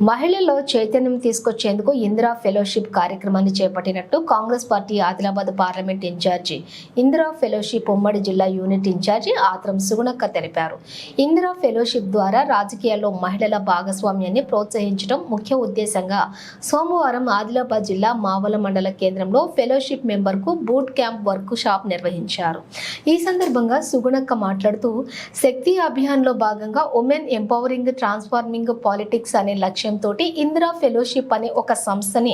మహిళల్లో చైతన్యం తీసుకొచ్చేందుకు ఇందిరా ఫెలోషిప్ కార్యక్రమాన్ని చేపట్టినట్టు Congress party Adilabad parliament incharge Indira fellowship ఉమ్మడి జిల్లా యూనిట్ ఇన్ఛార్జి ఆత్రం సుగుణక్క తెలిపారు. ఇందిరా ఫెలోషిప్ ద్వారా రాజకీయాల్లో మహిళల భాగస్వామ్యాన్ని ప్రోత్సహించడం ముఖ్య ఉద్దేశంగా సోమవారం ఆదిలాబాద్ జిల్లా మావల మండల కేంద్రంలో ఫెలోషిప్ మెంబర్కు బూట్ క్యాంప్ వర్క్ షాప్ నిర్వహించారు. ఈ సందర్భంగా సుగుణక్క మాట్లాడుతూ శక్తి అభియాన్లో భాగంగా ఉమెన్ ఎంపవరింగ్ ట్రాన్స్ఫార్మింగ్ పాలిటిక్స్ అనే లక్ష్యంతో ఇందిరా ఫెలోషిప్ అనే ఒక సంస్థని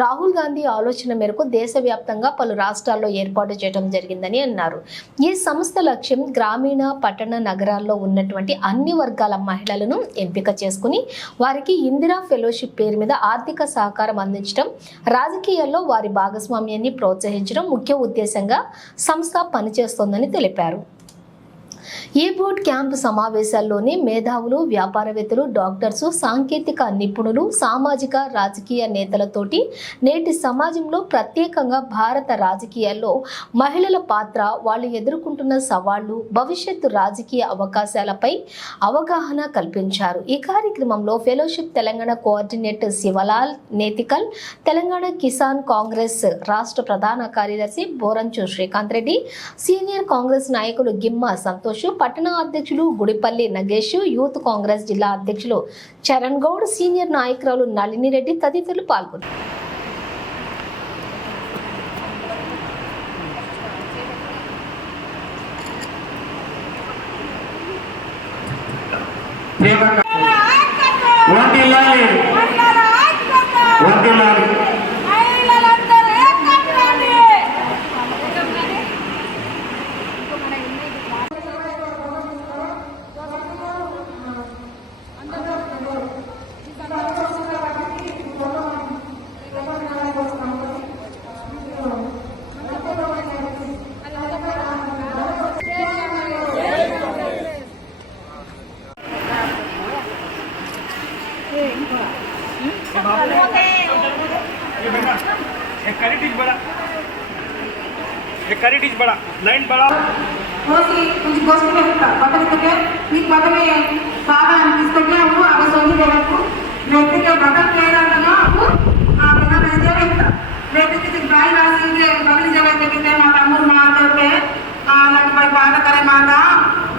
రాహుల్ గాంధీ ఆలోచన మేరకు దేశవ్యాప్తంగా పలు రాష్ట్రాల్లో ఏర్పాటు చేయడం జరిగిందని అన్నారు. ఈ సంస్థ లక్ష్యం గ్రామీణ పట్టణ నగరాల్లో ఉన్నటువంటి అన్ని వర్గాల మహిళలను ఎంపిక చేసుకుని వారికి ఇందిరా ఫెలోషిప్ పేరు మీద ఆర్థిక సహకారం అందించడం, రాజకీయాల్లో వారి భాగస్వామ్యాన్ని ప్రోత్సహించడం ముఖ్య ఉద్దేశంగా సంస్థ పనిచేస్తోందని తెలిపారు. ఈ బూట్ క్యాంప్ సమావేశాల్లోని మేధావులు, వ్యాపారవేత్తలు, డాక్టర్స్, సాంకేతిక నిపుణులు, సామాజిక రాజకీయ నేతలతోటి నేటి సమాజంలో ప్రత్యేకంగా భారత రాజకీయాల్లో మహిళల పాత్ర, వాళ్ళు ఎదుర్కొంటున్న సవాళ్లు, భవిష్యత్తు రాజకీయ అవకాశాలపై అవగాహన కల్పించారు. ఈ కార్యక్రమంలో ఫెలోషిప్ తెలంగాణ కోఆర్డినేటర్ శివలాల్ నేతికల్, తెలంగాణ కిసాన్ కాంగ్రెస్ రాష్ట్ర ప్రధాన కార్యదర్శి బోరంచు శ్రీకాంత్ రెడ్డి, సీనియర్ కాంగ్రెస్ నాయకులు గిమ్మ సంతోష్, పట్టణ అధ్యక్షులు గుడిపల్లి నగేష్, యూత్ కాంగ్రెస్ జిల్లా అధ్యక్షులు చరణ్ గౌడ్, సీనియర్ నాయకురాలు నళిని రెడ్డి తదితరులు పాల్గొన్నారు. एक बड़ा लाइन बड़ा होसी कुछ गोष्ठी लगता पता के मी पता में बाबा अनिपिस्तके वो आगे सोनी देवको लेते के बगल में रहता ना वो बिना भेजे रहता लेते के गाय राशि के बगल जगह के कहते माता मुर मार करके लग भाई बात करे माता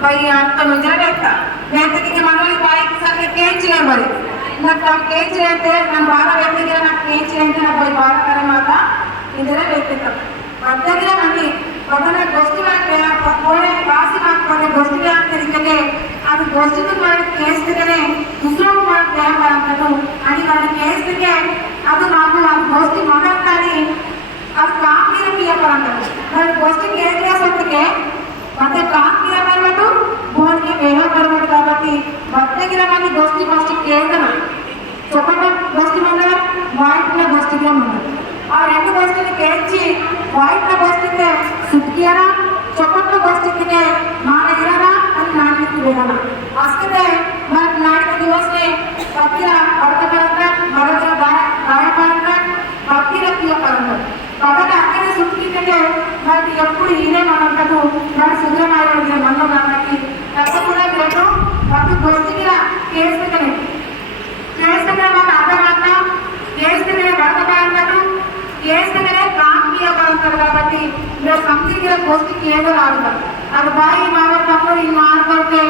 भाई आप तो मुझे रहता लेते के मनोली बाइक सर के केंच ले बड़े ना काम केंच रहते ना बात रहते के ना केंच रहते ना भाई बात करे माता इधर रहते तब अध्यक्ष मनी बदला गोष्ठी वाले कोने वासी मार्ग वाले गोष्ठी वाले निकले अब गोष्ठी तो वाले केस दिखने दूसरों को वाले क्या बात करो आनी वाले केस दिखे अब मामू अब गोष्ठी मदद करी अब काम किया किया परांठा पर गोष्ठी केस दिया सब के मते काम किया परांठा बोल के बेहा परांठा काबती बच्चे की रमानी गोष्ठी केस ना चौपटा गोष्ठी मंडल वाइट में गोष्ठी के मंडल और एक गोष्ठी ने केची वाइट में गोष्ठी के सुटियारा चौपट में गोष्ठी के माने इरारा और नानी की बेदाना आस्ते दे मैं नानी के दिवस में पतिया औरत करता मर्द गाय पालता पतिया किया करता पता आके ने सुटकी के मैं ఎప్పుడు ఈనే మనకు మన సుగ్రమాయ మన్న నాకి తప్పకుండా లేదు పతి గోష్ఠికి కేసు కనే మన ఆధారంగా కేసు కనే వడకపాలనకు केस काम किया కాబట్టి మీరు సంధికి పోస్ట్ చేయగలరు అది బాయి మావ తమ్ముడు ఈ మార్ करते